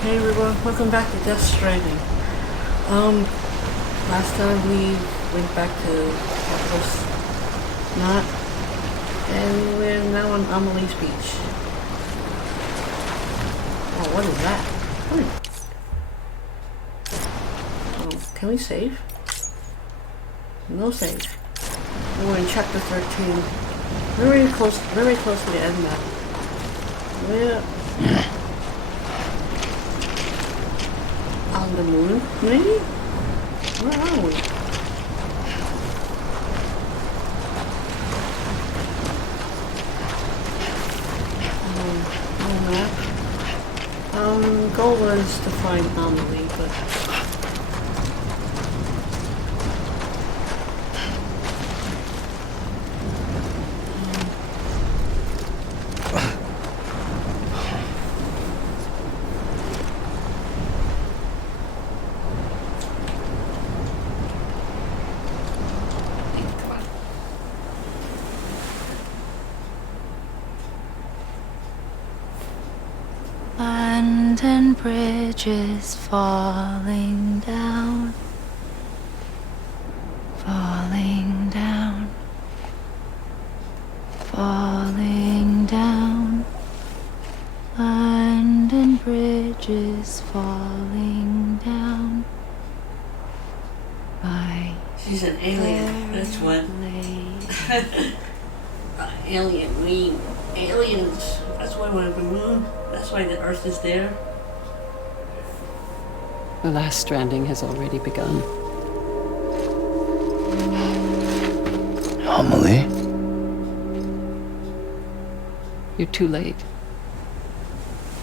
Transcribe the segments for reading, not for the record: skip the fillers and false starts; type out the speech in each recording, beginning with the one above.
Hey everyone, welcome back to Death Stranding. Last time we went back to Capital's Knot, and we're now on Amelie's Beach. Oh, what is that? Oh, can we save? No save. We're in chapter 13. Very close to the end now. We're on the moon, maybe? Where are we? No map. Goal was to find Amelie, but London Bridge is falling down, falling down, falling down. London Bridge is falling down. she's an alien. That's what. Alien, we aliens. That's why we're on the moon. That's why the Earth is there. The last stranding has already begun. Amelie? You're too late.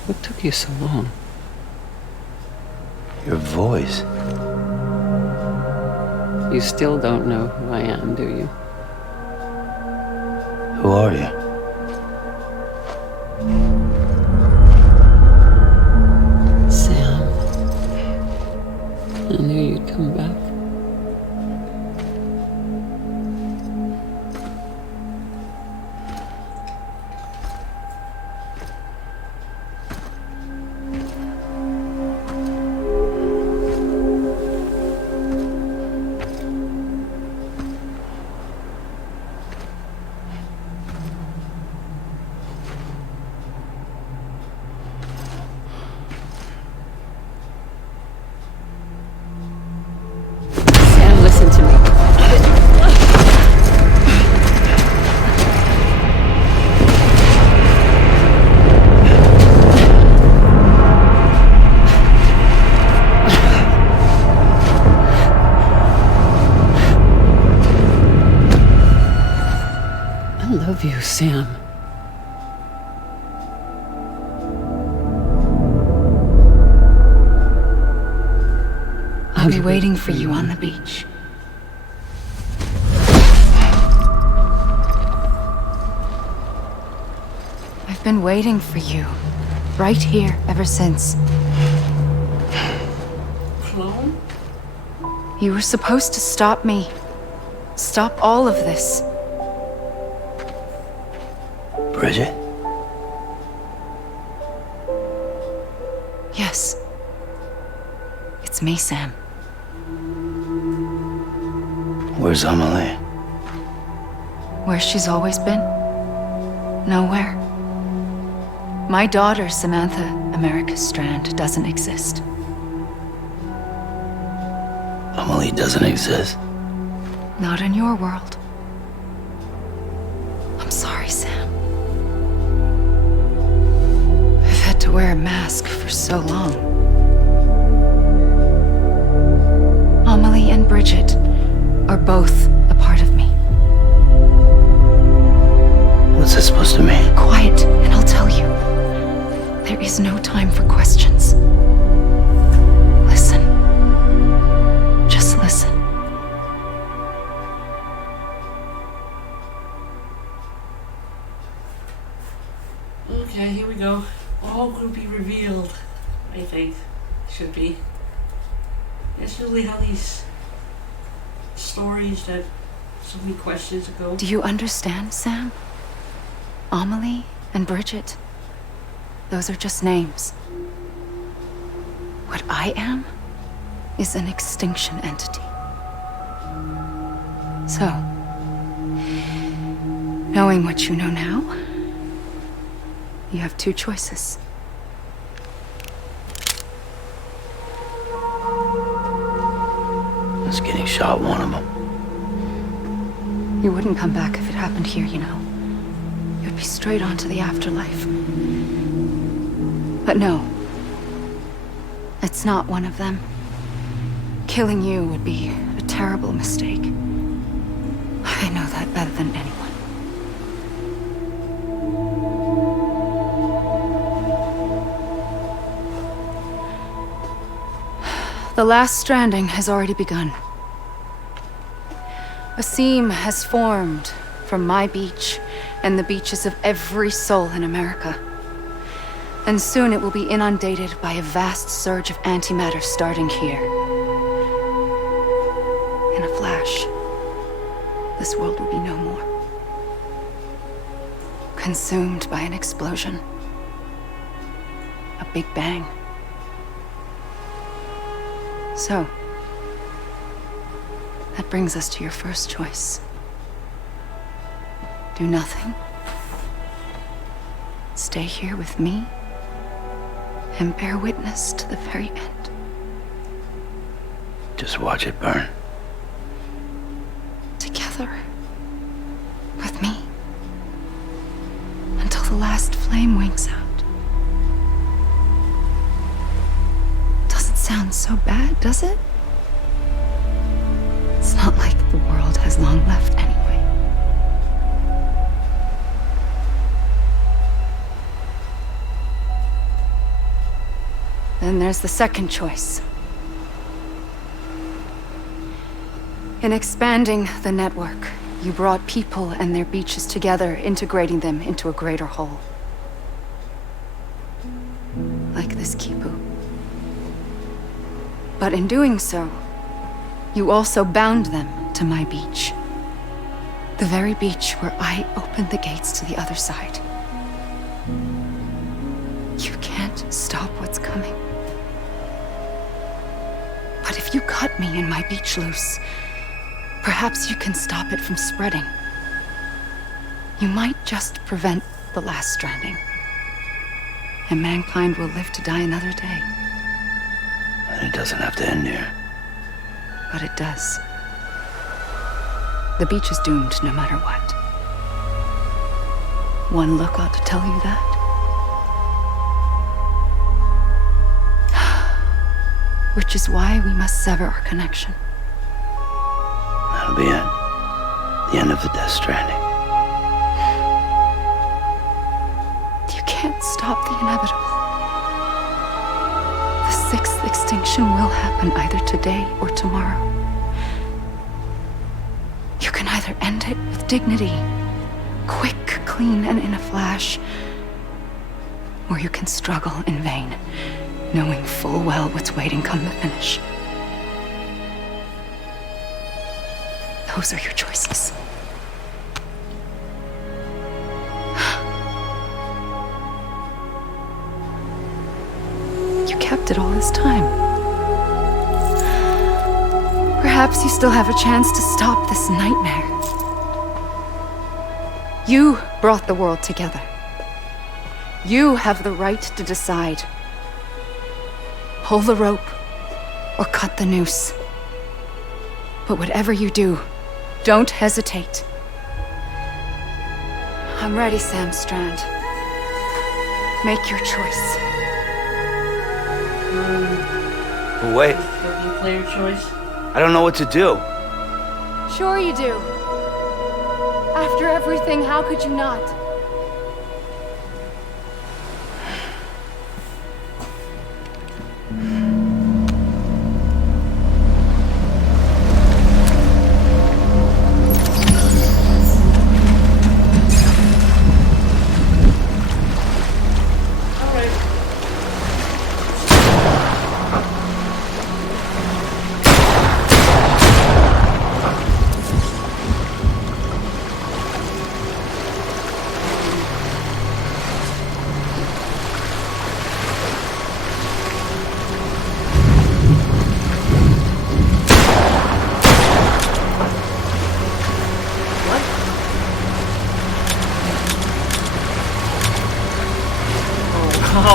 What took you so long? Your voice. You still don't know who I am, do you? Who are you? Sam. I knew you'd come back. Sam, listen to me. I love you, Sam. I'll be waiting for you on the beach. I've been waiting for you, right here, ever since. Clone? You were supposed to stop me. Stop all of this. Bridget? Yes. It's me, Sam. Where's Amelie? Where she's always been? Nowhere. My daughter, Samantha America Strand, doesn't exist. Amelie doesn't exist. Not in your world. I'm sorry, Sam. I've had to wear a mask for so long. Amelie and Bridget are both a part of me. What's that supposed to mean? Quiet, and I'll tell you. There is no time for questions. Listen. Just listen. Okay, here we go. All will be revealed, I think. Should be. That's usually how these stories that so many questions ago. Do you understand, Sam? Amelie and Bridget. Those are just names. What I am is an extinction entity. So, knowing what you know now, you have two choices. Is getting shot one of them? You wouldn't come back if it happened here, you know. You'd be straight on to the afterlife. But no. It's not one of them. Killing you would be a terrible mistake. I know that better than anyone. The last stranding has already begun. A seam has formed from my beach and the beaches of every soul in America. And soon it will be inundated by a vast surge of antimatter starting here. In a flash, this world will be no more. Consumed by an explosion. A big bang. So, that brings us to your first choice. Do nothing. Stay here with me and bear witness to the very end. Just watch it burn. Together. With me. Until the last flame winks out. Doesn't sound so bad, does it? It's not like the world has long left anyway. Then there's the second choice. In expanding the network, you brought people and their beaches together, integrating them into a greater whole. Like this Kipu. But in doing so, you also bound them to my beach. The very beach where I opened the gates to the other side. You can't stop what's coming. But if you cut me and my beach loose, perhaps you can stop it from spreading. You might just prevent the last stranding. And mankind will live to die another day. And it doesn't have to end here. But it does. The beach is doomed no matter what. One look ought to tell you that. Which is why we must sever our connection. That'll be it. The end of the Death Stranding. You can't stop the inevitable. The sixth extinction will happen either today or tomorrow. You can either end it with dignity, quick, clean, and in a flash, or you can struggle in vain, knowing full well what's waiting come the finish. Those are your choices. You kept it all this time. Perhaps you still have a chance to stop this nightmare. You brought the world together. You have the right to decide. Pull the rope or cut the noose. But whatever you do, don't hesitate. I'm ready, Sam Strand. Make your choice. But wait, You play your choice. I don't know what to do. Sure you do. After everything, how could you not?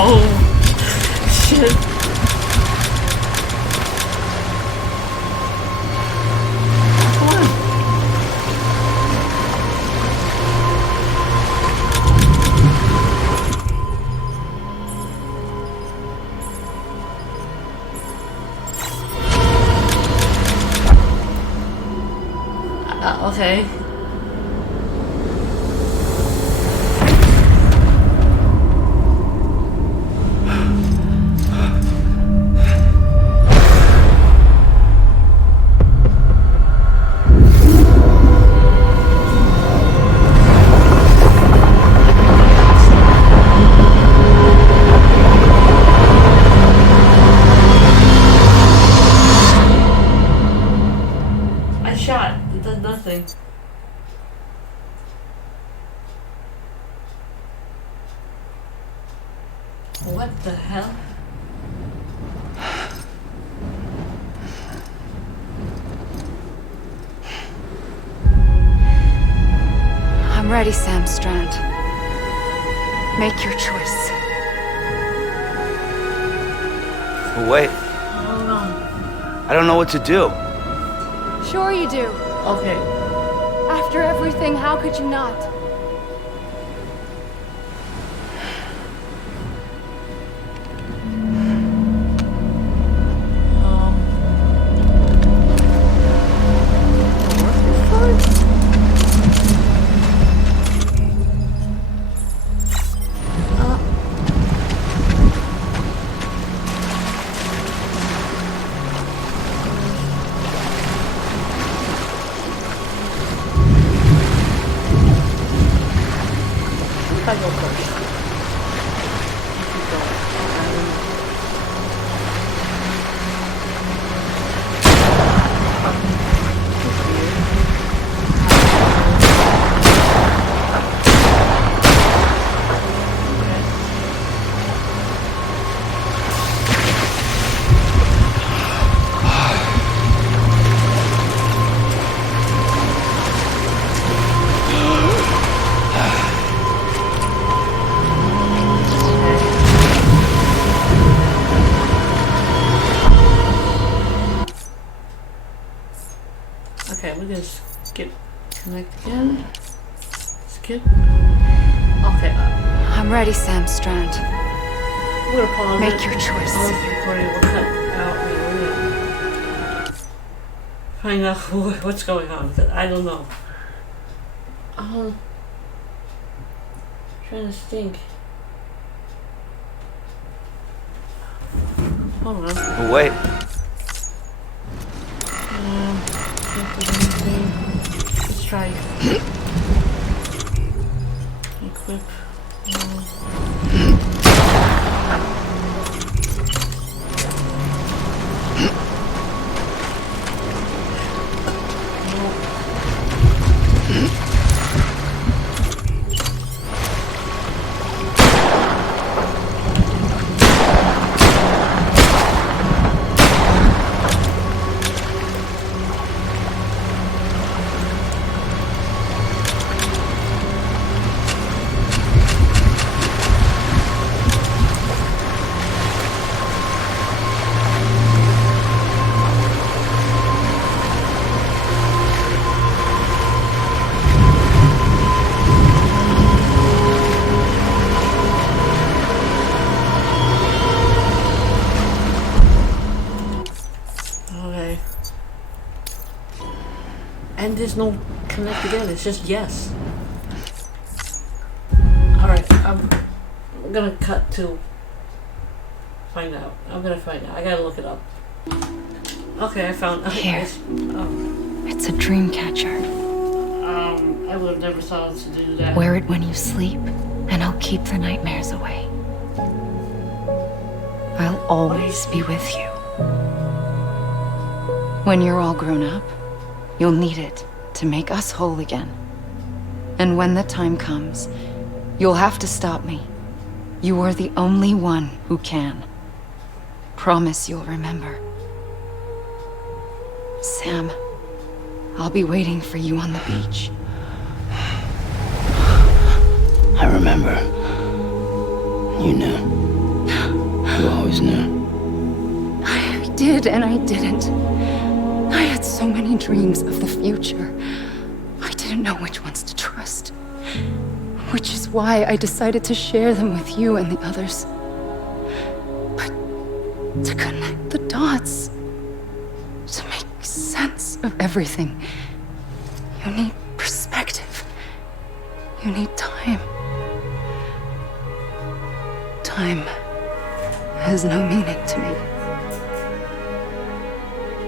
Oh, shit. Come on. Okay. I shot. It does nothing. What the hell? I'm ready, Sam Strand. Make your choice. But wait, Hold on. I don't know what to do. Sure you do. Okay. After everything, how could you not? I go first. Okay, we're gonna skip connect again. Skip. Okay, I'm ready, Sam Strand. we're gonna pause Make it. your choice. Pause the recording. We'll cut out. And we're gonna find out what's going on because I don't know. Trying to think. Hold on. But wait, Can't do anything. Let's try. Equip. Okay. And there's no connect again, it's just yes. Alright, I'm gonna cut to find out. I'm gonna find out. I gotta look it up. Okay, I found Here. Oh, It's a dream catcher. I would have never thought to do that. Wear it when you sleep, and I'll keep the nightmares away. I'll always be with you. When you're all grown up, you'll need it to make us whole again. And when the time comes, you'll have to stop me. You are the only one who can. Promise you'll remember. Sam, I'll be waiting for you on the beach. I remember. You knew. You always knew. I did and I didn't. I had so many dreams of the future. I didn't know which ones to trust. Which is why I decided to share them with you and the others. But to connect the dots, to make sense of everything, you need perspective. You need time. Time has no meaning to me.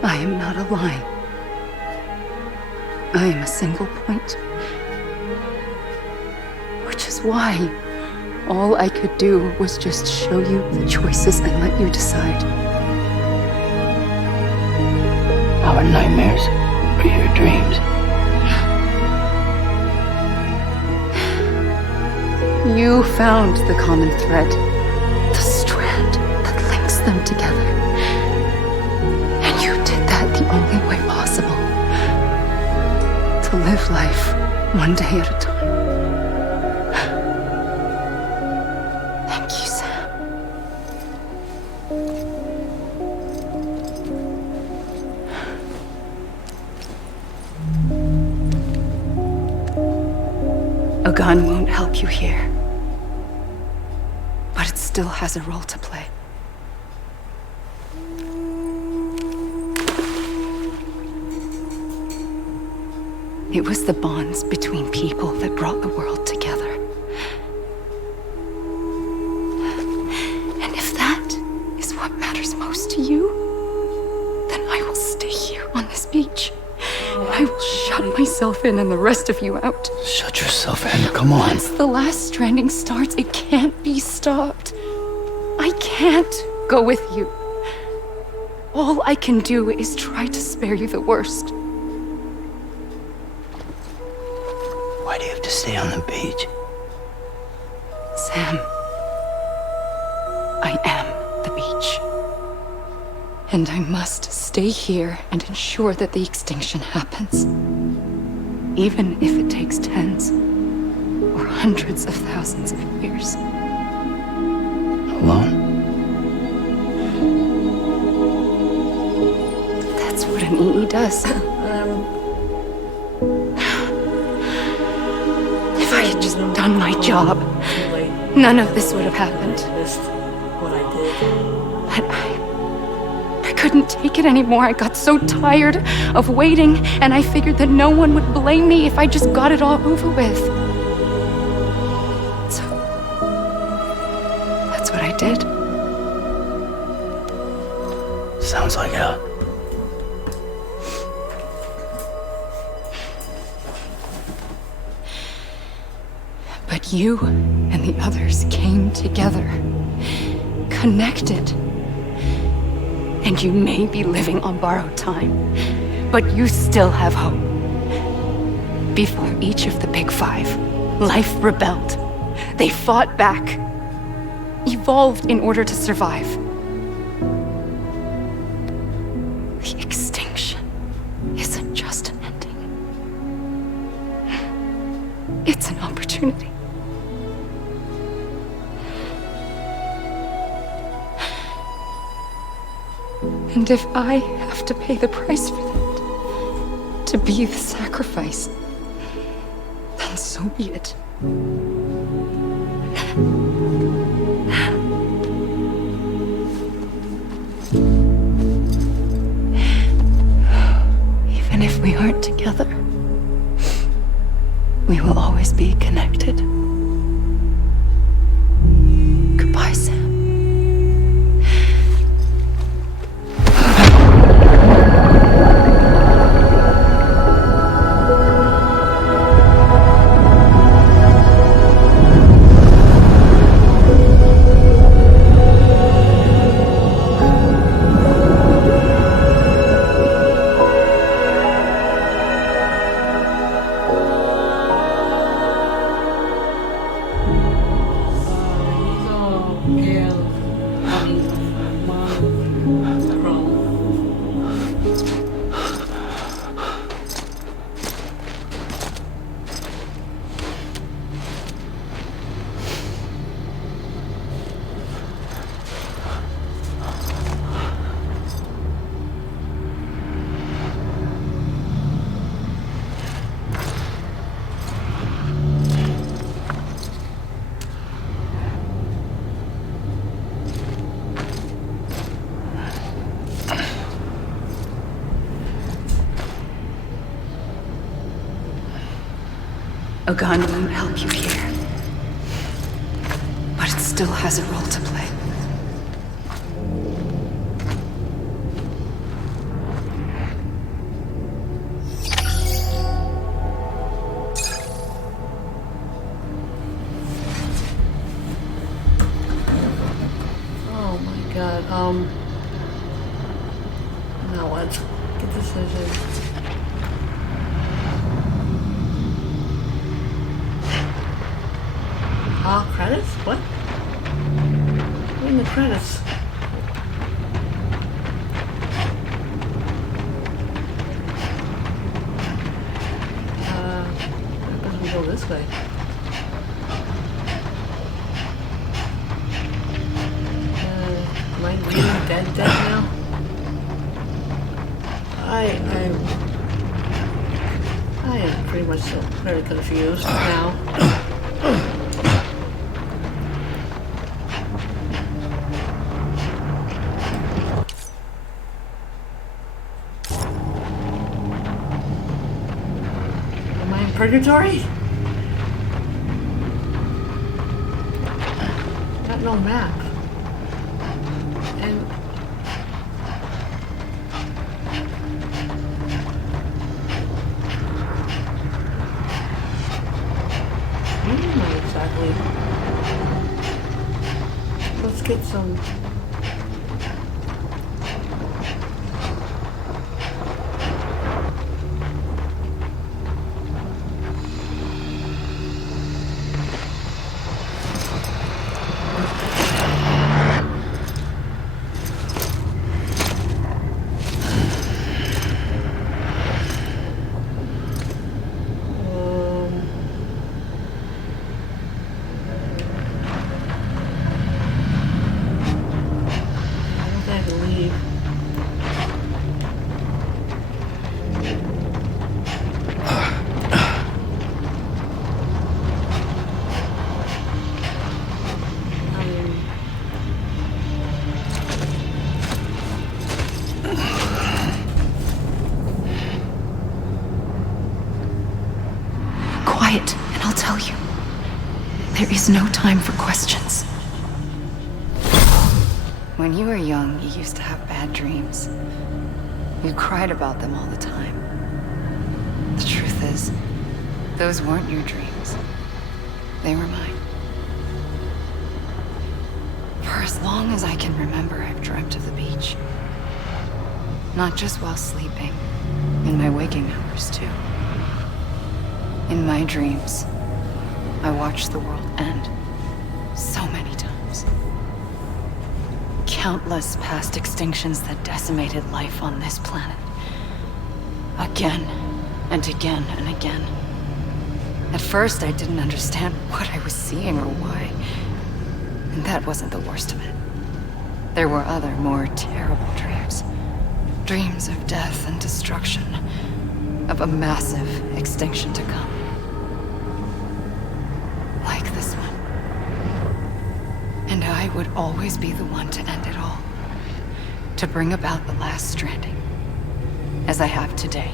I am not a line. I am a single point. Which is why all I could do was just show you the choices and let you decide. Our nightmares are your dreams. You found the common thread, the strand that links them together. And you did that the only way possible. To live life one day at a time. Thank you, Sam. A gun won't help you here. But it still has a role to play. It was the bonds between people that brought the world together. And if that is what matters most to you, then I will stay here on this beach. And I will shut myself in and the rest of you out. Shut yourself in, come on. Once the last stranding starts, it can't be stopped. I can't go with you. All I can do is try to spare you the worst. Why do you have to stay on the beach? Sam, I am the beach. And I must stay here and ensure that the extinction happens. Even if it takes tens or hundreds of thousands of years. Alone? That's what an EE does. If I had just done my job, none of this would have happened. Missed what I did. But I couldn't take it anymore. I got so tired of waiting, and I figured that no one would blame me if I just got it all over with. So that's what I did. Sounds like hell. But you and the others came together, connected. And you may be living on borrowed time, but you still have hope. Before each of the Big Five, life rebelled. They fought back, evolved in order to survive. The extinction isn't just an ending. It's an opportunity. And if I have to pay the price for that, to be the sacrifice, then so be it. Even if we aren't together, we will always be connected. Goodbye, Sam. A gun won't help you here. But it still has a role to play. Oh my god, now what? Get decision. Credits? What? What in the credits? It doesn't go this way. Am I really dead now? I am pretty much so very confused now. Purgatory? Got no map. And where am I exactly? Let's get some. Quiet, and I'll tell you. There is no time for questions. When you were young, you used to have bad dreams. You cried about them all the time. The truth is, those weren't your dreams. They were mine. For as long as I can remember, I've dreamt of the beach. Not just while sleeping, in my waking hours too. In my dreams, I watched the world end so many times. Countless past extinctions that decimated life on this planet. Again and again and again. At first, I didn't understand what I was seeing or why. And that wasn't the worst of it. There were other, more terrible dreams. Dreams of death and destruction. Of a massive extinction to come. Like this one. And I would always be the one to end it all. To bring about the last stranding. As I have today.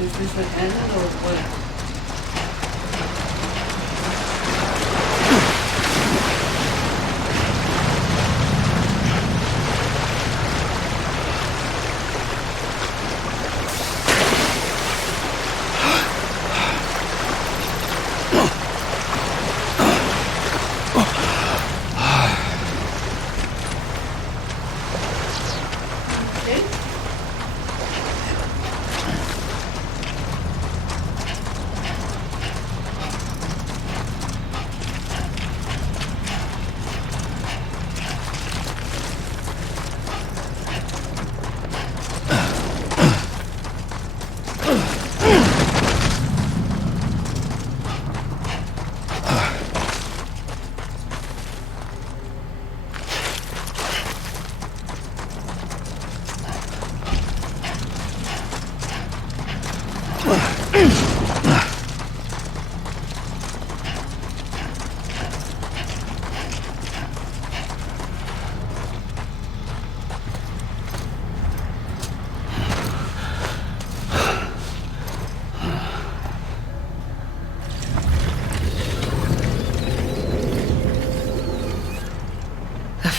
Is this an end or what?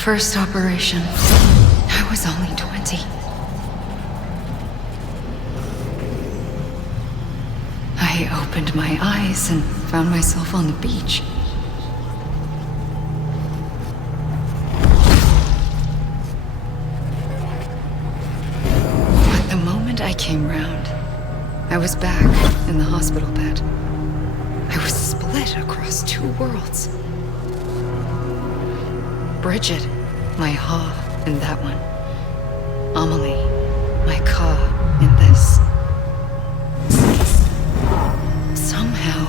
first operation, I was only 20. I opened my eyes and found myself on the beach. But the moment I came round, I was back in the hospital bed. I was split across two worlds. Bridget, my Ha in that one. Amelie, my Ka in this. Somehow,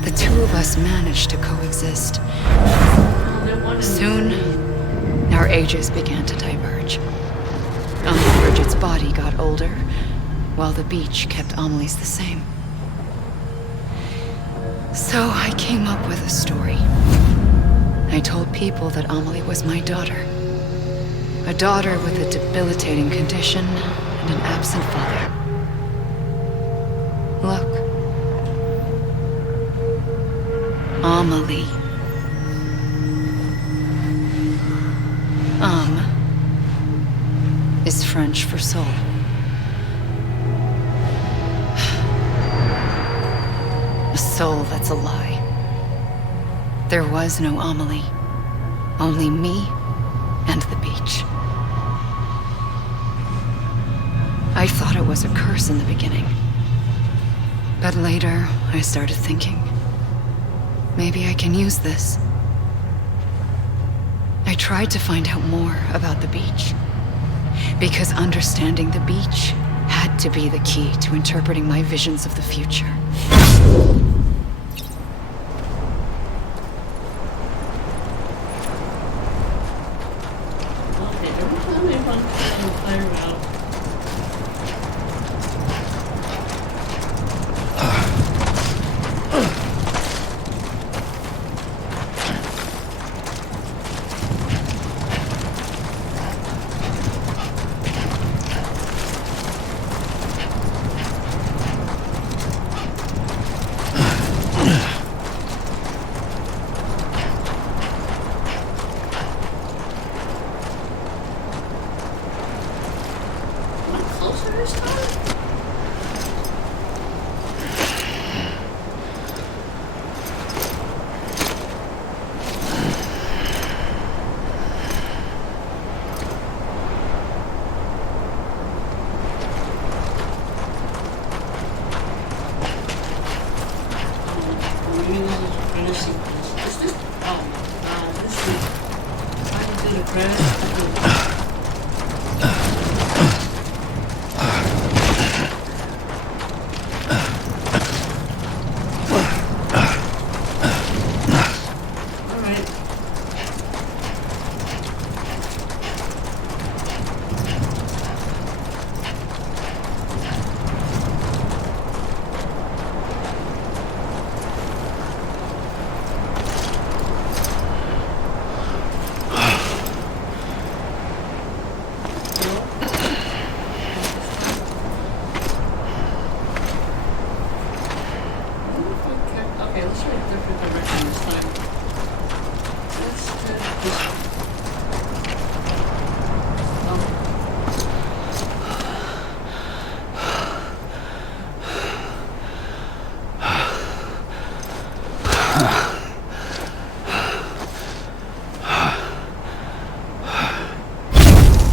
the two of us managed to coexist. Soon, our ages began to diverge. Bridget's body got older, while the beach kept Amelie's the same. So I came up with a story. I told people that Amelie was my daughter. A daughter with a debilitating condition and an absent father. Look. Amelie. Is French for soul. A soul that's a lie. There was no Amelie. Only me and the beach. I thought it was a curse in the beginning. But later, I started thinking, maybe I can use this. I tried to find out more about the beach. Because understanding the beach had to be the key to interpreting my visions of the future. Okay, every time they want to play around.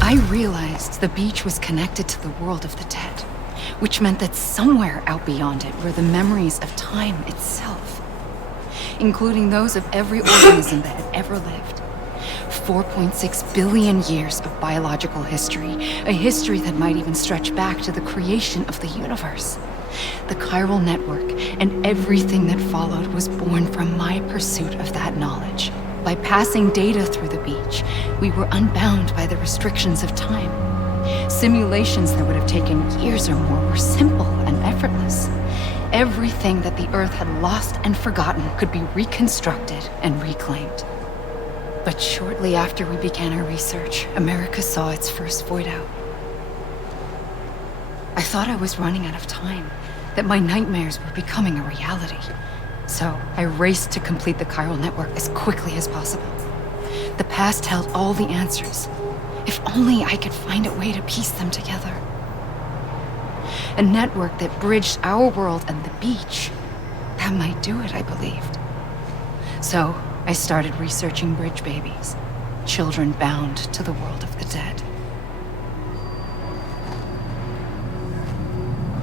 I realized the beach was connected to the world of the dead, which meant that somewhere out beyond it were the memories of time itself, including those of every organism that had ever lived. 4.6 billion years of biological history, a history that might even stretch back to the creation of the universe. The chiral network and everything that followed was born from my pursuit of that knowledge. By passing data through the beach, we were unbound by the restrictions of time. Simulations that would have taken years or more were simple and effortless. Everything that the Earth had lost and forgotten could be reconstructed and reclaimed. But shortly after we began our research, America saw its first void out. I thought I was running out of time, that my nightmares were becoming a reality. So I raced to complete the chiral network as quickly as possible. The past held all the answers. If only I could find a way to piece them together. A network that bridged our world and the beach. That might do it, I believed. So, I started researching bridge babies. Children bound to the world of the dead.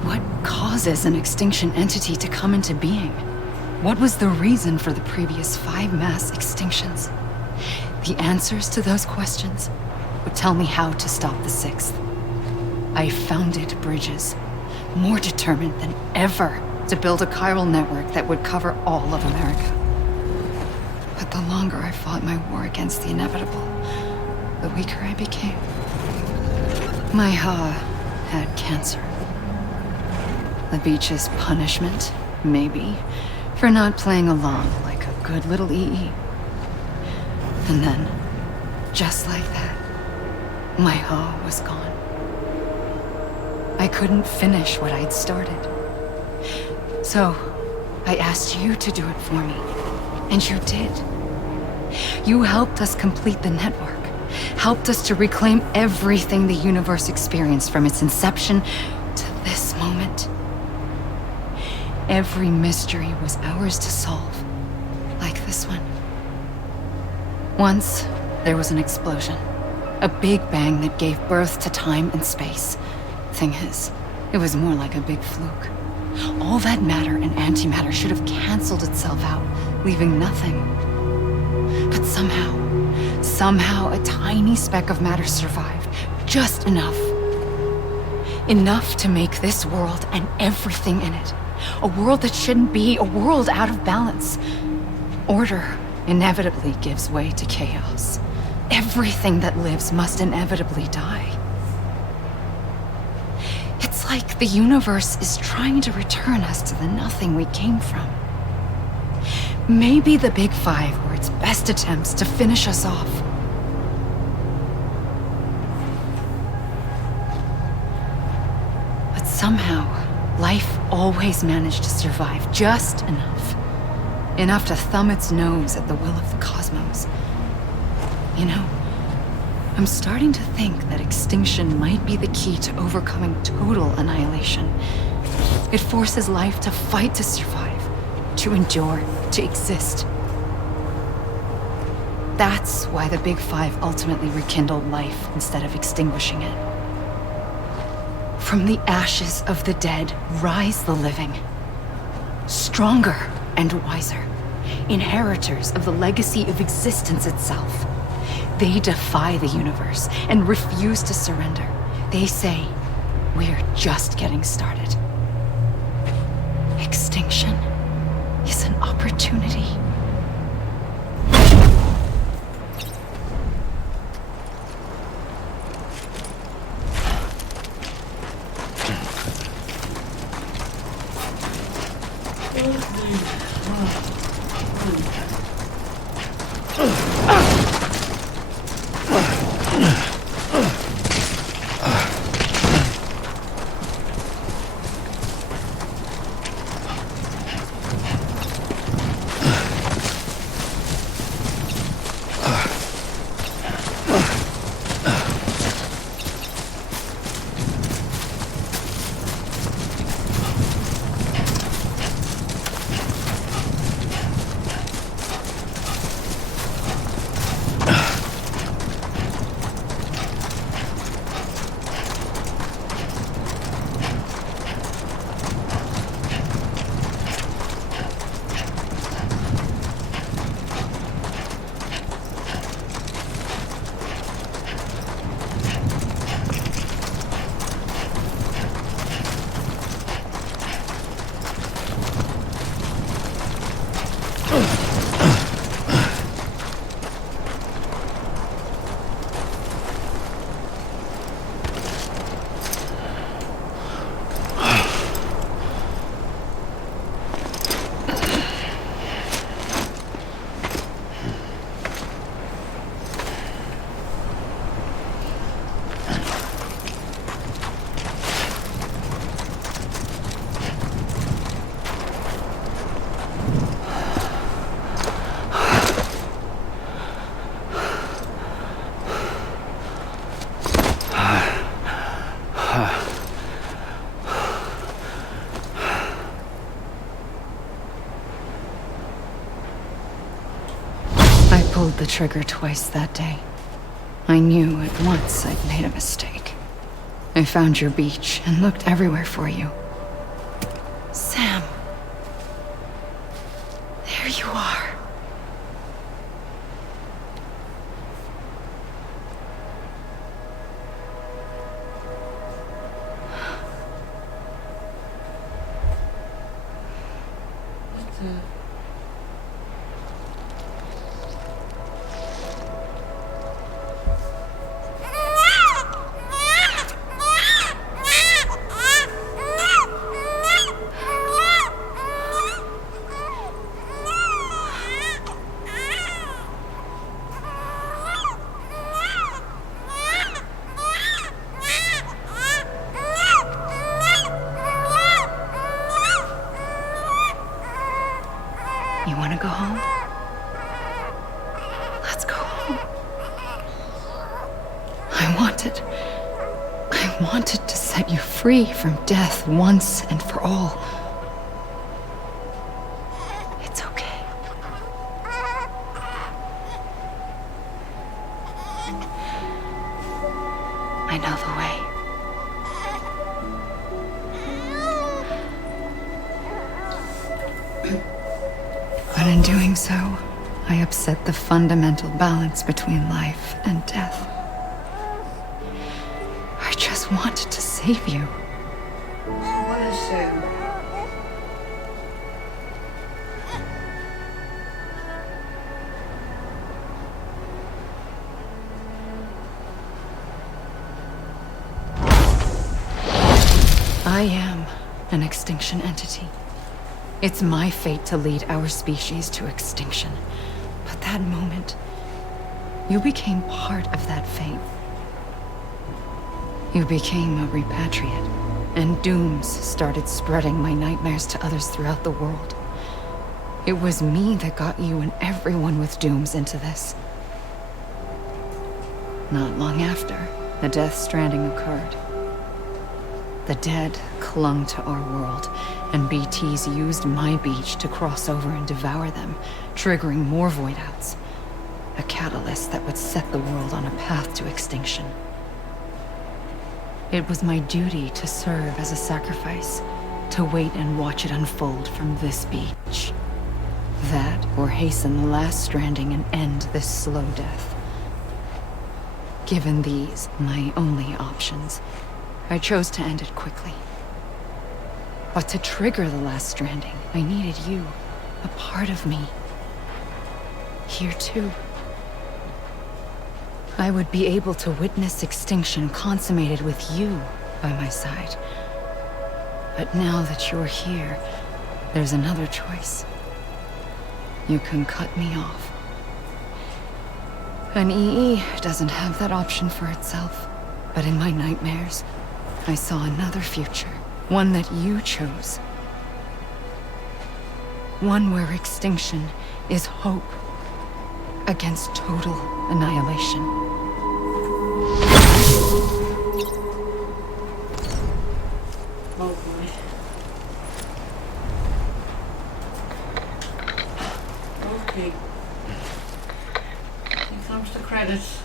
What causes an extinction entity to come into being? What was the reason for the previous 5 mass extinctions? The answers to those questions would tell me how to stop the 6th. I founded bridges, more determined than ever to build a chiral network that would cover all of America. But the longer I fought my war against the inevitable, the weaker I became. My Ha had cancer. The beach's punishment, maybe, for not playing along like a good little EE. And then, just like that, my Ha was gone. I couldn't finish what I'd started. So, I asked you to do it for me. And you did. You helped us complete the network. Helped us to reclaim everything the universe experienced from its inception to this moment. Every mystery was ours to solve. Like this one. Once, there was an explosion. A big bang that gave birth to time and space. Thing is, it was more like a big fluke. All that matter and antimatter should have canceled itself out, leaving nothing. But somehow a tiny speck of matter survived. Just enough. Enough to make this world and everything in it. A world that shouldn't be, a world out of balance. Order inevitably gives way to chaos. Everything that lives must inevitably die. It's like the universe is trying to return us to the nothing we came from. Maybe the Big Five were its best attempts to finish us off. But somehow, life always managed to survive just enough. Enough to thumb its nose at the will of the cosmos. You know, I'm starting to think that extinction might be the key to overcoming total annihilation. It forces life to fight to survive, to endure, to exist. That's why the Big Five ultimately rekindled life instead of extinguishing it. From the ashes of the dead rise the living. Stronger and wiser. Inheritors of the legacy of existence itself. They defy the universe and refuse to surrender. They say, we're just getting started. Extinction is an opportunity. pulled the trigger twice that day. I knew at once I'd made a mistake. I found your beach and looked everywhere for you. Sam. There you are. You want to go home? Let's go home. I wanted to set you free from death once and for all. It's okay. I know the way. But in doing so, I upset the fundamental balance between life and death. I just wanted to save you. What is Sam? I am an extinction entity. It's my fate to lead our species to extinction. But that moment, you became part of that fate. You became a repatriate, and dooms started spreading my nightmares to others throughout the world. It was me that got you and everyone with dooms into this. Not long after, the Death Stranding occurred. The dead clung to our world, and BTs used my beach to cross over and devour them, triggering more void outs. A catalyst that would set the world on a path to extinction. It was my duty to serve as a sacrifice, to wait and watch it unfold from this beach. That, or hasten the last stranding and end this slow death. Given these, my only options, I chose to end it quickly. But to trigger the last stranding, I needed you, a part of me. Here too. I would be able to witness extinction consummated with you by my side. But now that you're here, there's another choice. You can cut me off. An EE doesn't have that option for itself. But in my nightmares, I saw another future. One that you chose. One where extinction is hope against total annihilation. Oh boy. Okay. Here comes the credits.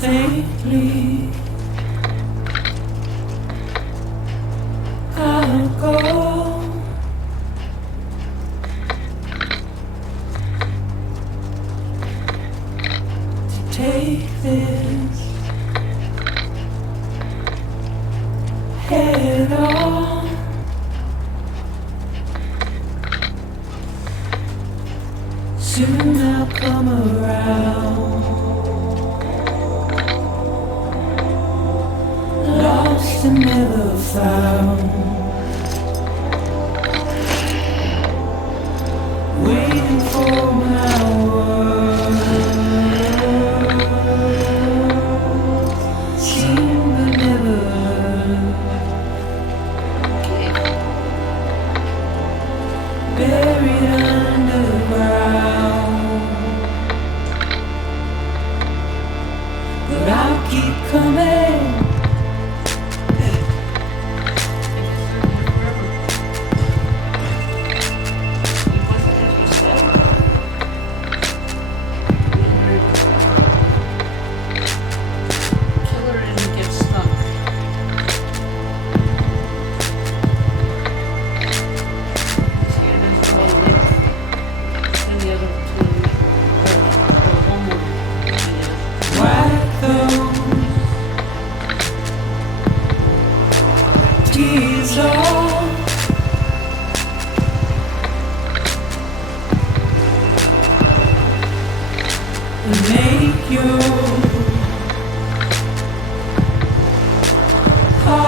Faintly, I'll go. To take this head on. Soon I'll come around. Lost and never found.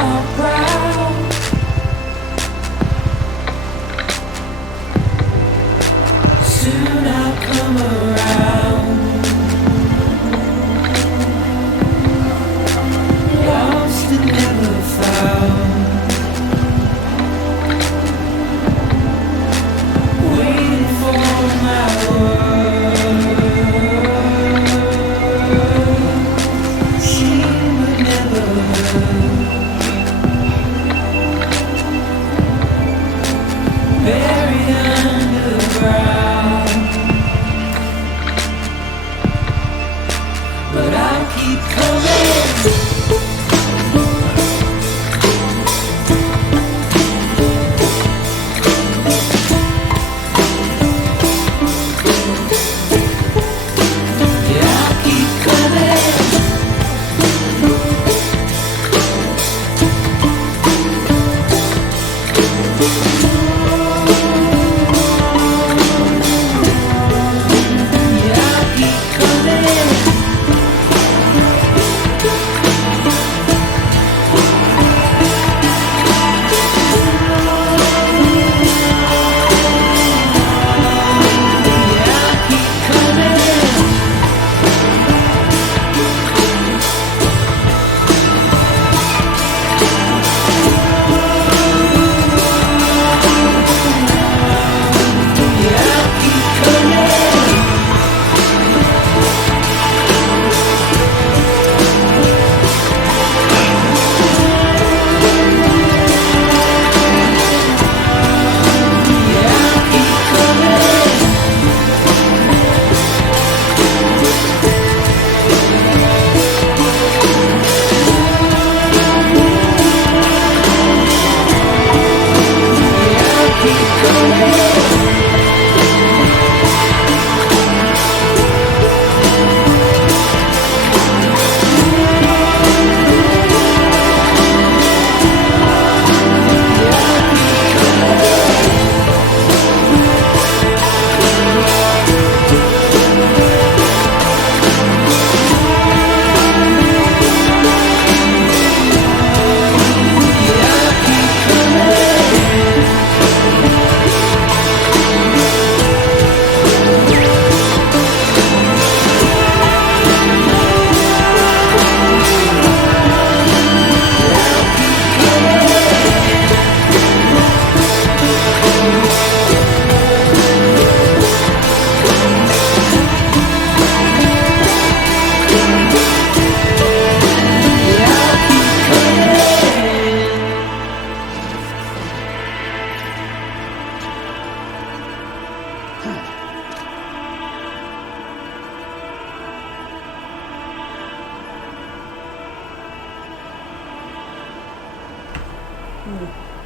are proud. Soon I'll come around. Lost and never found. Waiting for my word. Seen but never heard. Buried underground. But I'll keep coming.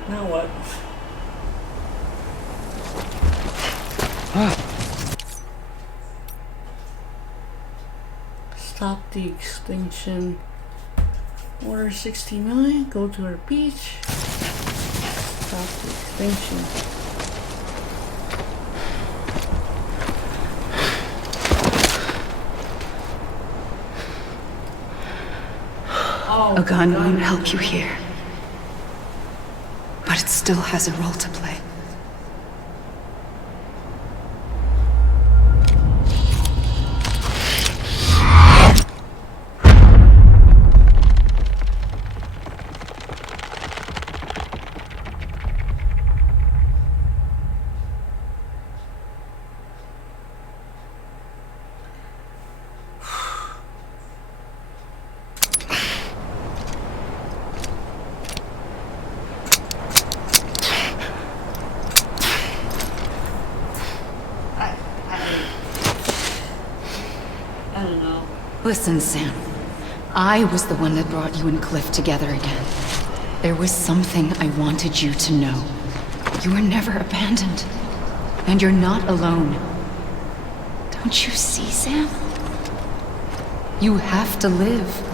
Now what? Stop the extinction. Order 60 million. Go to our beach. Stop the extinction. A gun won't help you here. But it still has a role to play. I don't know. Listen, Sam. I was the one that brought you and Cliff together again. There was something I wanted you to know. You were never abandoned. And you're not alone. Don't you see, Sam? You have to live.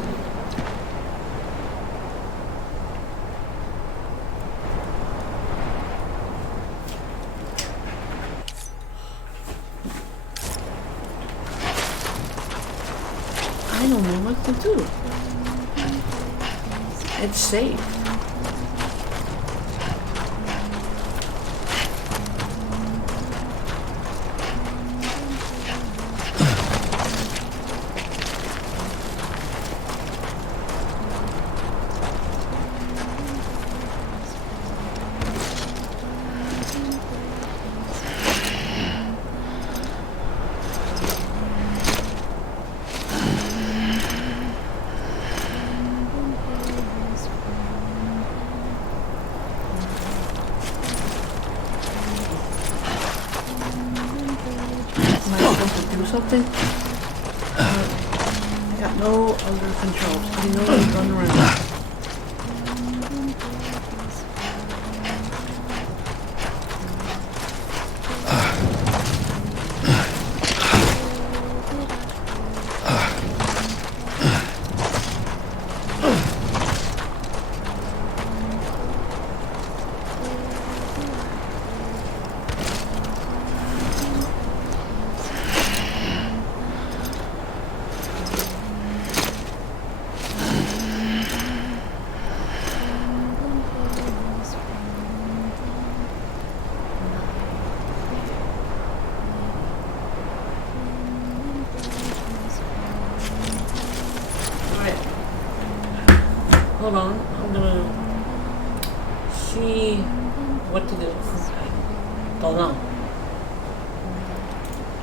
I don't know what to do. It's safe. Something. I got no other controls. I know you run around. Hold on, I'm gonna see what to do. I don't know.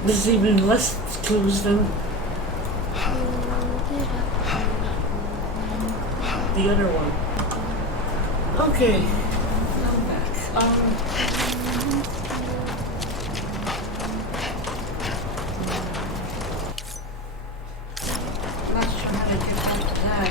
There's even less clues than the other one. Okay, I'm back. I'm not sure how to get back to that.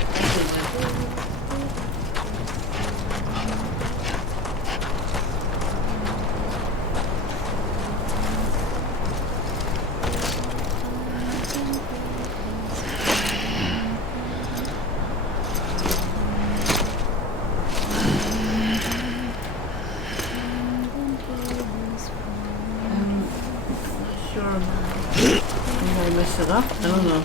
I messed it up? I don't know.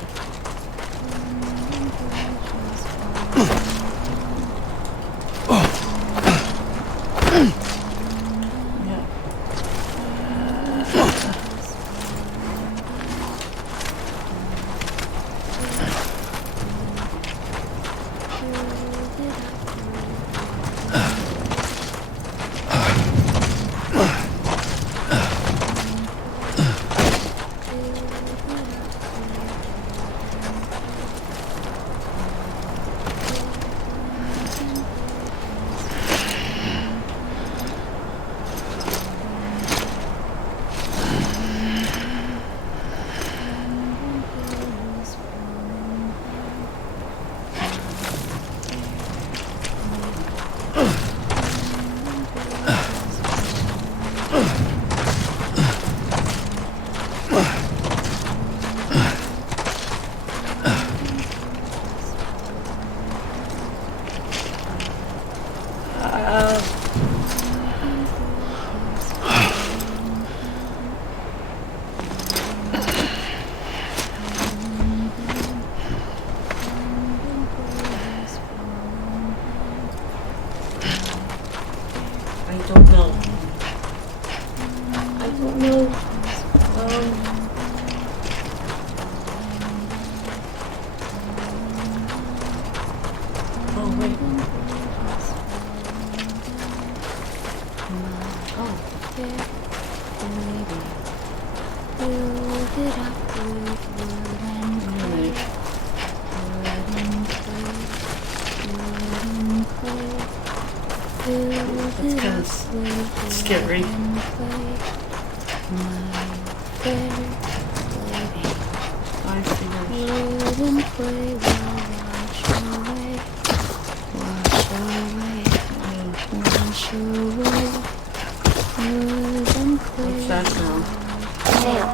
That's kind of scary. I What's that sound? Sam.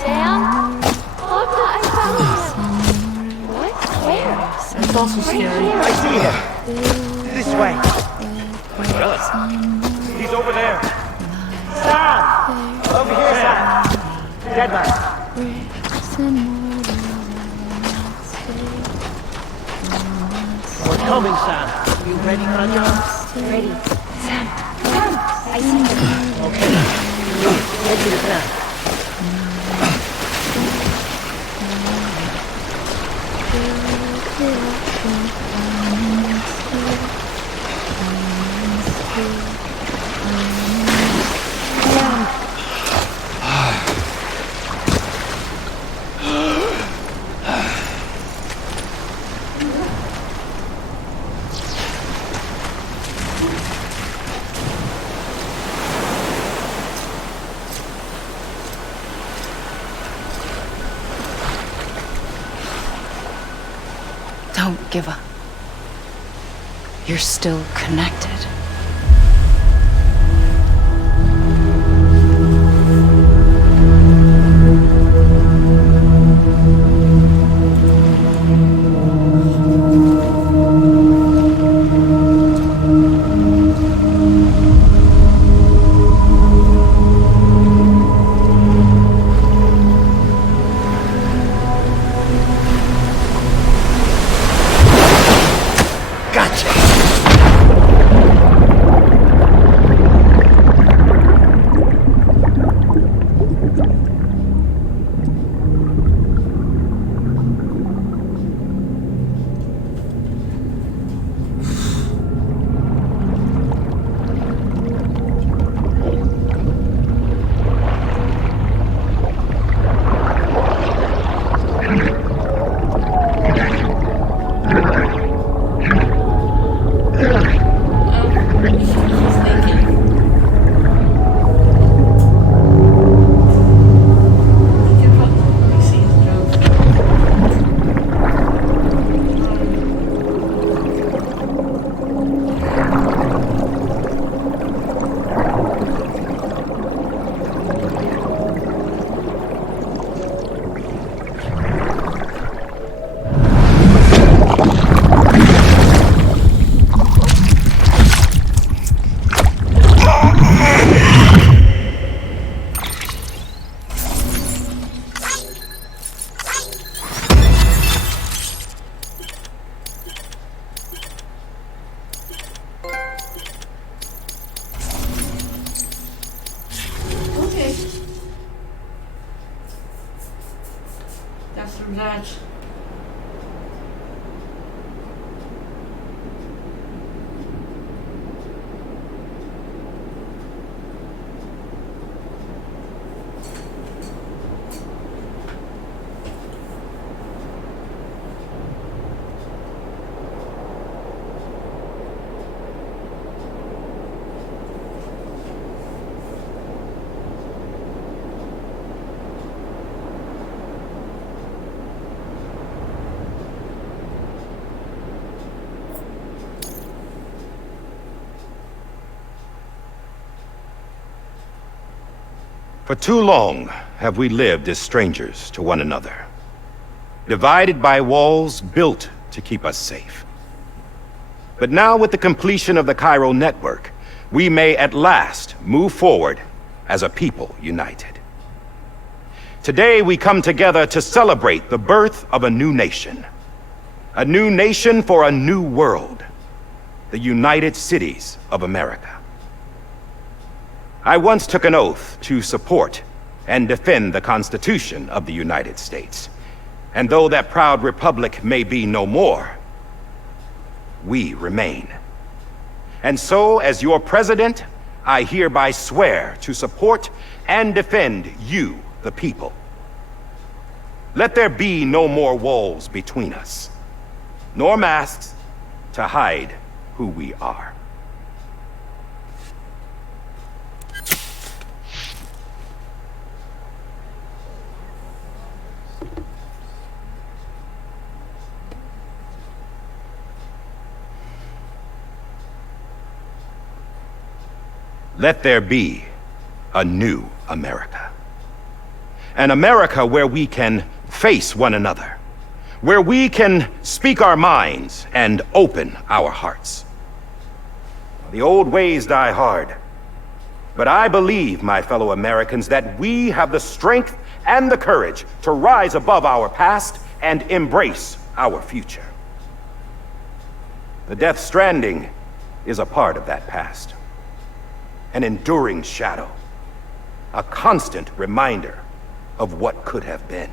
Sam? Look, I found him. What? Where? It's also scary. I see him. This way. Really? He's over there. Sam! Over here, Sam. Dead man. We're coming, Sam. You ready for a job? Ready. Sam, come. I see you. Okay. Head to the plan. Don't give up. You're still connected. That. For too long have we lived as strangers to one another, divided by walls built to keep us safe. But now, with the completion of the Cairo network, we may at last move forward as a people united. Today we come together to celebrate the birth of a new nation for a new world, the United Cities of America. I once took an oath to support and defend the Constitution of the United States. And though that proud republic may be no more, we remain. And so, as your president, I hereby swear to support and defend you, the people. Let there be no more walls between us, nor masks to hide who we are. Let there be a new America. An America where we can face one another, where we can speak our minds and open our hearts. The old ways die hard, but I believe, my fellow Americans, that we have the strength and the courage to rise above our past and embrace our future. The Death Stranding is a part of that past. An enduring shadow. A constant reminder of what could have been.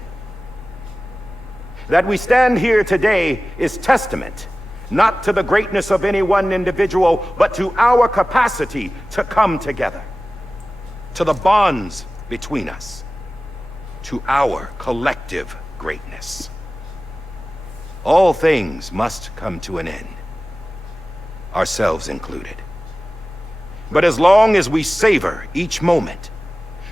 That we stand here today is testament, not to the greatness of any one individual, but to our capacity to come together. To the bonds between us. To our collective greatness. All things must come to an end. Ourselves included. But as long as we savor each moment,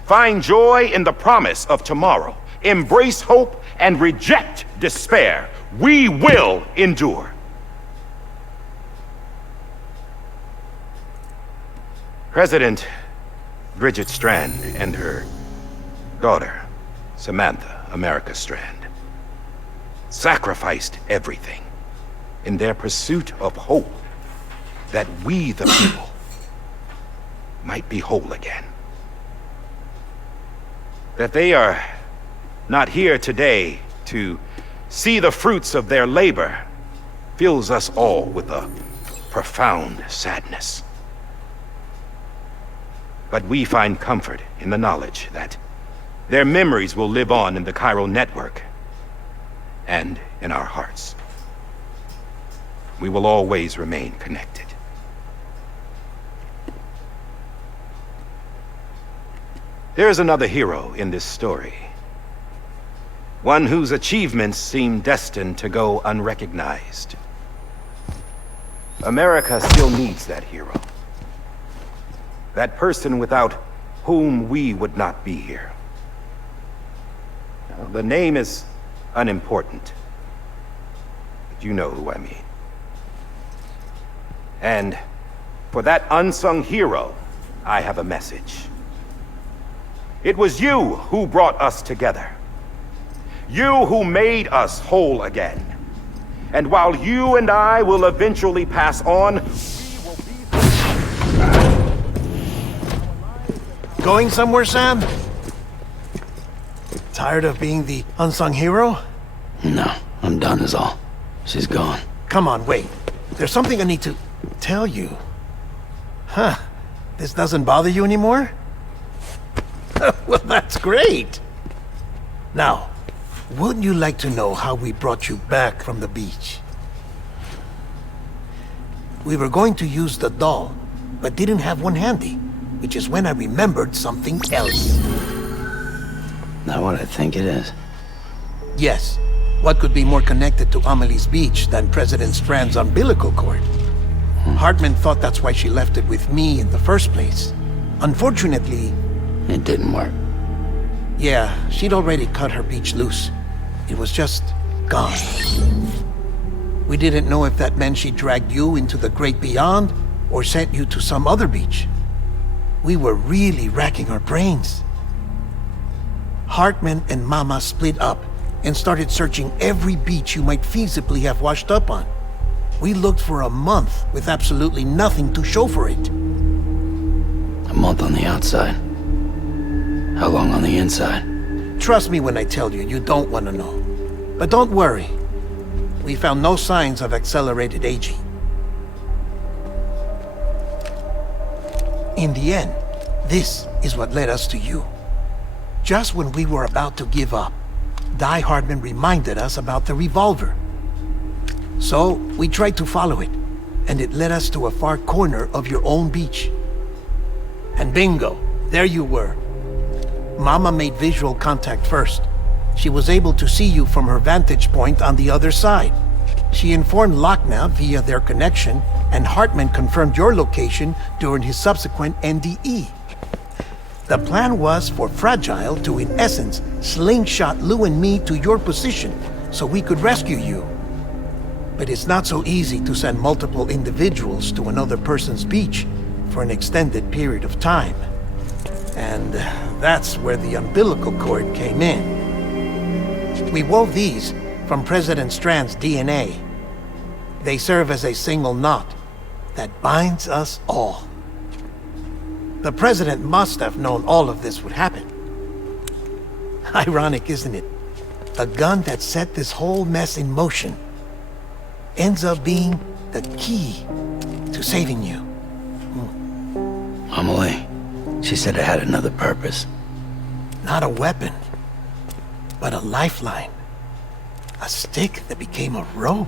find joy in the promise of tomorrow, embrace hope, and reject despair, we will endure. President Bridget Strand and her daughter, Samantha America Strand, sacrificed everything in their pursuit of hope that we, the people, might be whole again. That they are not here today to see the fruits of their labor fills us all with a profound sadness. But we find comfort in the knowledge that their memories will live on in the chiral network and in our hearts. We will always remain connected. There is another hero in this story. One whose achievements seem destined to go unrecognized. America still needs that hero. That person without whom we would not be here. Now, the name is unimportant, but you know who I mean. And for that unsung hero, I have a message. It was you who brought us together. You who made us whole again. And while you and I will eventually pass on, Going somewhere, Sam? Tired of being the unsung hero? No, I'm done is all. She's gone. Come on, wait. There's something I need to tell you. Huh. This doesn't bother you anymore? Well, that's great. Now, wouldn't you like to know how we brought you back from the beach? We were going to use the doll, but didn't have one handy, which is when I remembered something else. Not what I think it is. Yes. What could be more connected to Amelie's beach than President Strand's umbilical cord? Hartman thought that's why she left it with me in the first place. Unfortunately... It didn't work. Yeah, she'd already cut her beach loose. It was just gone. We didn't know if that meant she dragged you into the great beyond, or sent you to some other beach. We were really racking our brains. Hartman and Mama split up and started searching every beach you might feasibly have washed up on. We looked for a month with absolutely nothing to show for it. A month on the outside. How long on the inside? Trust me when I tell you, you don't want to know. But don't worry. We found no signs of accelerated aging. In the end, this is what led us to you. Just when we were about to give up, Die Hartman reminded us about the revolver. So, we tried to follow it, and it led us to a far corner of your own beach. And bingo, there you were. Mama made visual contact first. She was able to see you from her vantage point on the other side. She informed Lochna via their connection, and Hartman confirmed your location during his subsequent NDE. The plan was for Fragile to, in essence, slingshot Lou and me to your position so we could rescue you. But it's not so easy to send multiple individuals to another person's beach for an extended period of time. And that's where the umbilical cord came in. We wove these from President Strand's DNA. They serve as a single knot that binds us all. The President must have known all of this would happen. Ironic, isn't it? The gun that set this whole mess in motion ends up being the key to saving you. Amelie, she said it had another purpose. Not a weapon, but a lifeline. A stick that became a rope.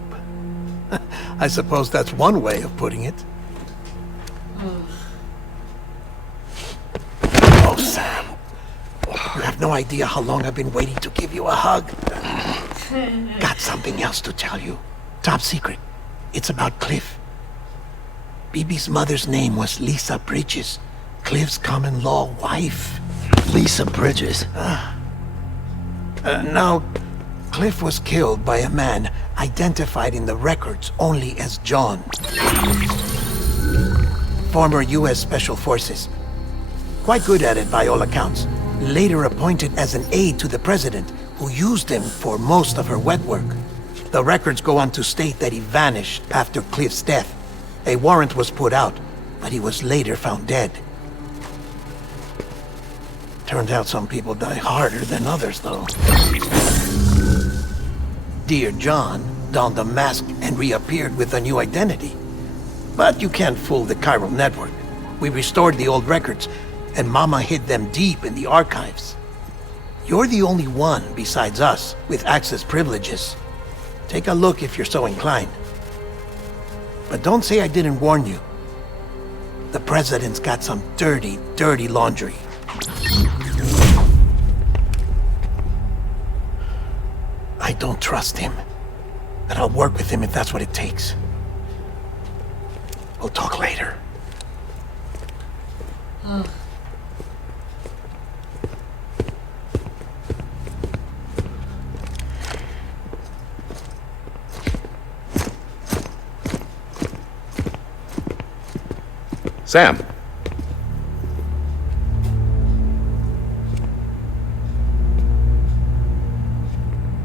I suppose that's one way of putting it. Oh, Sam. You have no idea how long I've been waiting to give you a hug. Got something else to tell you. Top secret. It's about Cliff. Bibi's mother's name was Lisa Bridges, Cliff's common-law wife. Lisa Bridges? Now, Cliff was killed by a man identified in the records only as John. Former U.S. Special Forces. Quite good at it by all accounts. Later appointed as an aide to the president, who used him for most of her wet work. The records go on to state that he vanished after Cliff's death. A warrant was put out, but he was later found dead. Turned out some people die harder than others, though. Dear John donned a mask and reappeared with a new identity. But you can't fool the chiral network. We restored the old records, and Mama hid them deep in the archives. You're the only one besides us with access privileges. Take a look if you're so inclined. But don't say I didn't warn you. The president's got some dirty, dirty laundry. I don't trust him. But I'll work with him if that's what it takes. We'll talk later. Sam.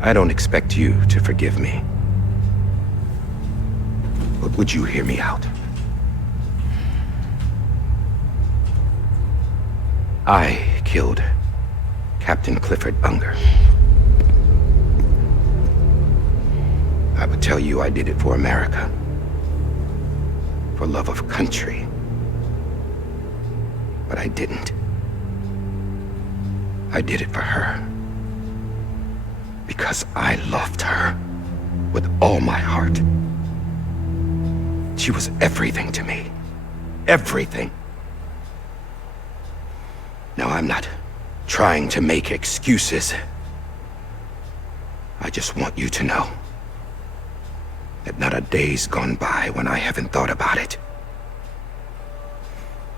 I don't expect you to forgive me. But would you hear me out? I killed Captain Clifford Unger. I would tell you I did it for America. For love of country. But I didn't. I did it for her. Because I loved her with all my heart. She was everything to me. Everything. Now, I'm not trying to make excuses. I just want you to know that not a day's gone by when I haven't thought about it.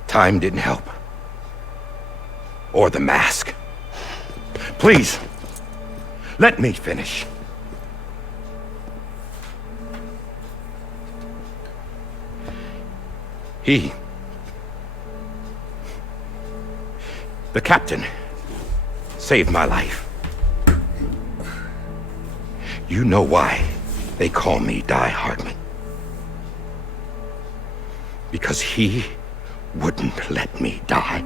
Time didn't help. Or the mask. Please, let me finish. The captain, saved my life. You know why they call me Die Hardman. Because he wouldn't let me die.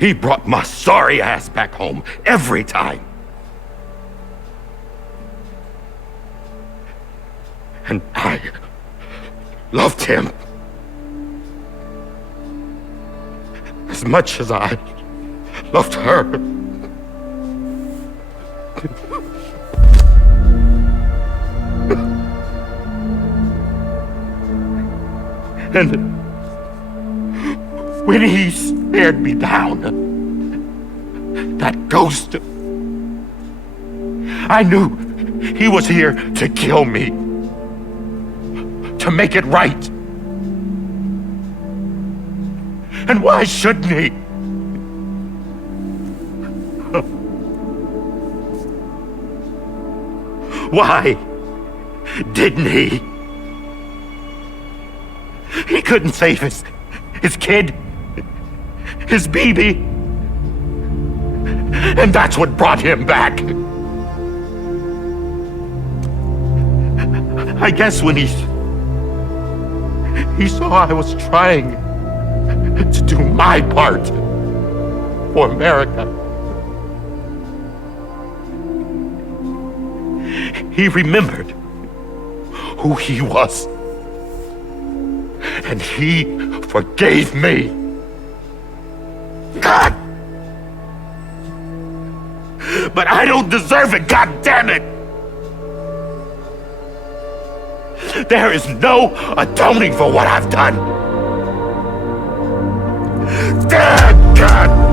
He brought my sorry ass back home every time. And I loved him as much as I loved her. And when he stared me down, that ghost, I knew he was here to kill me, to make it right. And why shouldn't he? Why didn't he? He couldn't save his kid, his baby. And that's what brought him back. I guess when he saw I was trying to do my part, for America. He remembered who he was. And he forgave me. God! But I don't deserve it, God damn it! There is no atoning for what I've done. Damn, God!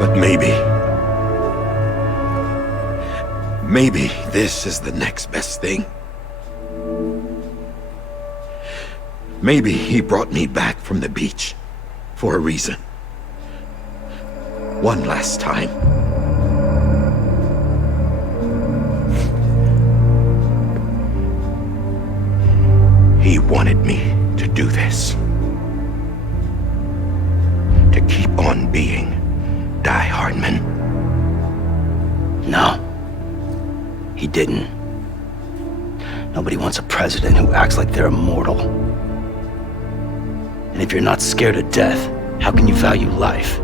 But maybe this is the next best thing. Maybe he brought me back from the beach for a reason. One last time. He wanted me to do this. To keep on being Die Hardman. No. He didn't. Nobody wants a president who acts like they're immortal. And if you're not scared of death, how can you value life?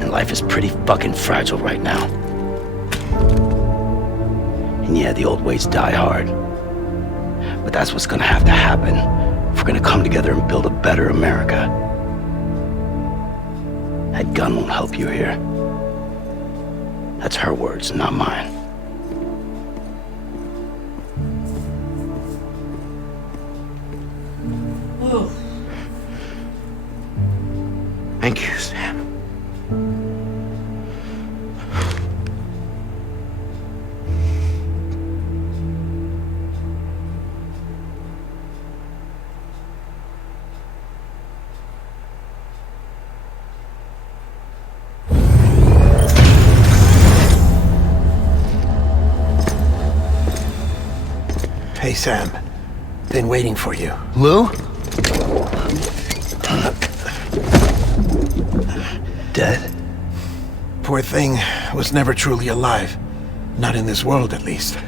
And life is pretty fucking fragile right now. And yeah, the old ways die hard. But that's what's gonna have to happen if we're gonna come together and build a better America. That gun won't help you here. That's her words, not mine. Oh. Thank you, Sam. Hey, Sam. Been waiting for you. Lou? Dead? Poor thing was never truly alive. Not in this world, at least.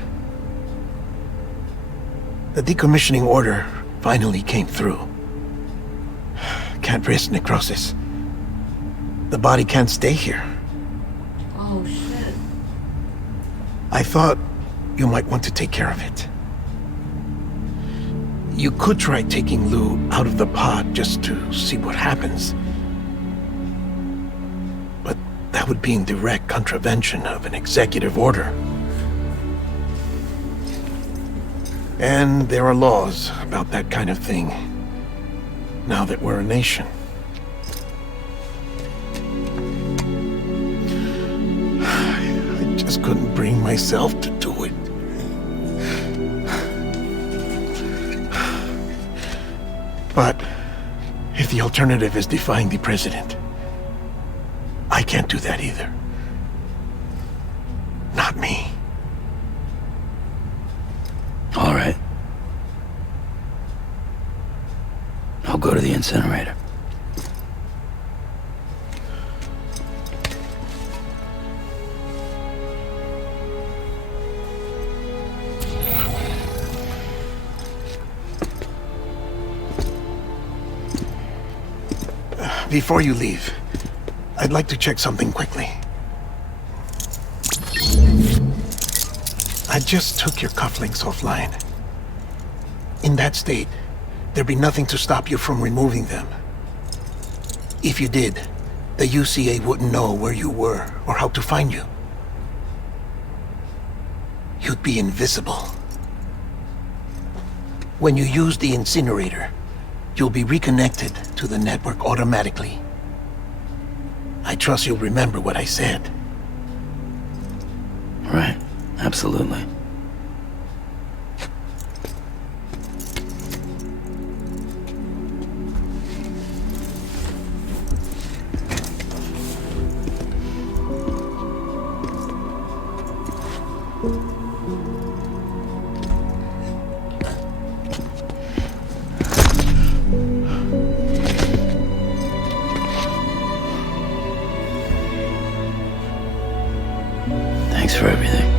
The decommissioning order finally came through. Can't risk necrosis. The body can't stay here. Oh, shit. I thought you might want to take care of it. You could try taking Lou out of the pod just to see what happens. But that would be in direct contravention of an executive order. And there are laws about that kind of thing, now that we're a nation. I just couldn't bring myself to do it. But if the alternative is defying the president, I can't do that either. Not me. All right. I'll go to the incinerator. Before you leave, I'd like to check something quickly. I just took your cufflinks offline. In that state, there'd be nothing to stop you from removing them. If you did, the UCA wouldn't know where you were or how to find you. You'd be invisible. When you use the incinerator, you'll be reconnected to the network automatically. I trust you'll remember what I said. Right, absolutely. Thanks for everything.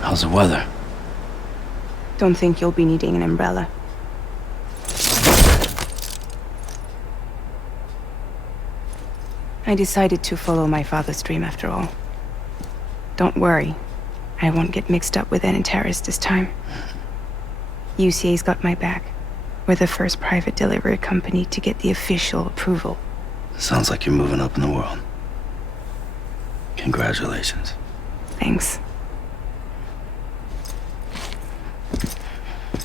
How's the weather? Don't think you'll be needing an umbrella. I decided to follow my father's dream after all. Don't worry, I won't get mixed up with any terrorists this time. UCA's got my back. We're the first private delivery company to get the official approval. Sounds like you're moving up in the world. Congratulations. Thanks.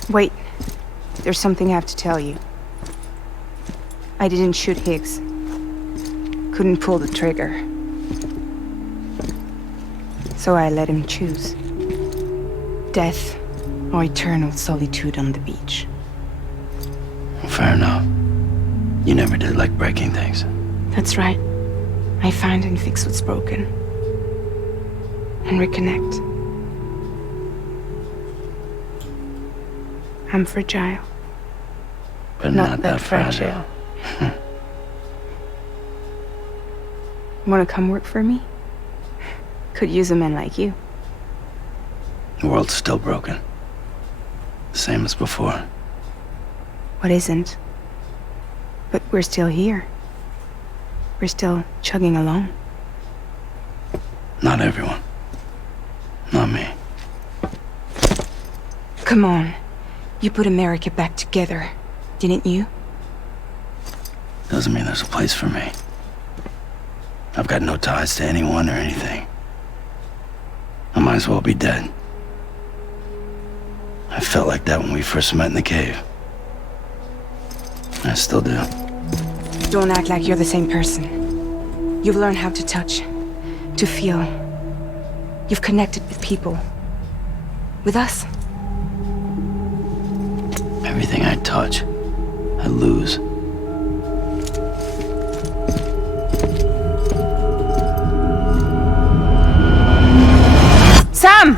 Wait, there's something I have to tell you. I didn't shoot Higgs. Couldn't pull the trigger. So I let him choose. Death or eternal solitude on the beach. Fair enough. You never did like breaking things. That's right. I find and fix what's broken. And reconnect. I'm fragile. But not that fragile. Wanna come work for me? Could use a man like you. The world's still broken. Same as before. What isn't? But we're still here. We're still chugging along. Not everyone. Not me. Come on. You put America back together, didn't you? Doesn't mean there's a place for me. I've got no ties to anyone or anything. I might as well be dead. I felt like that when we first met in the cave. I still do. Don't act like you're the same person. You've learned how to touch, to feel. You've connected with people. With us. Everything I touch, I lose. Sam!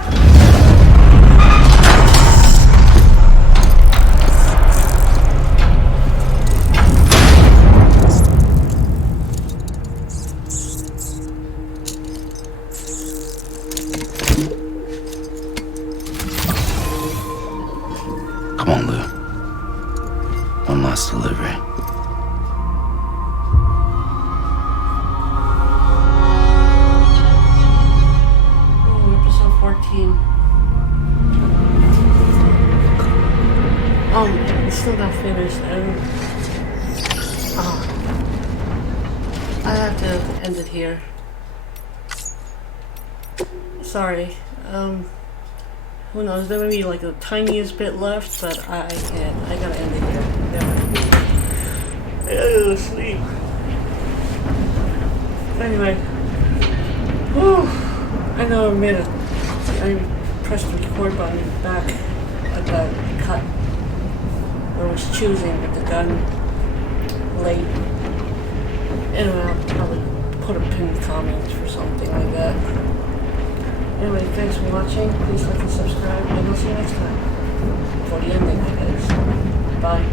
Come on, Lou. One last delivery. Episode 14. It's still not finished, and I have to end it here. Sorry. Who knows? There may be like the tiniest bit left, but I can't. I gotta end it here. I gotta go to sleep. Anyway. Whew. I know I pressed the record button back at that cut where I was choosing with the gun late. Anyway, I'll probably put a pinned comment for something like that. Anyway, thanks for watching. Please like and subscribe, and I'll see you next time. For the ending, I guess. Bye.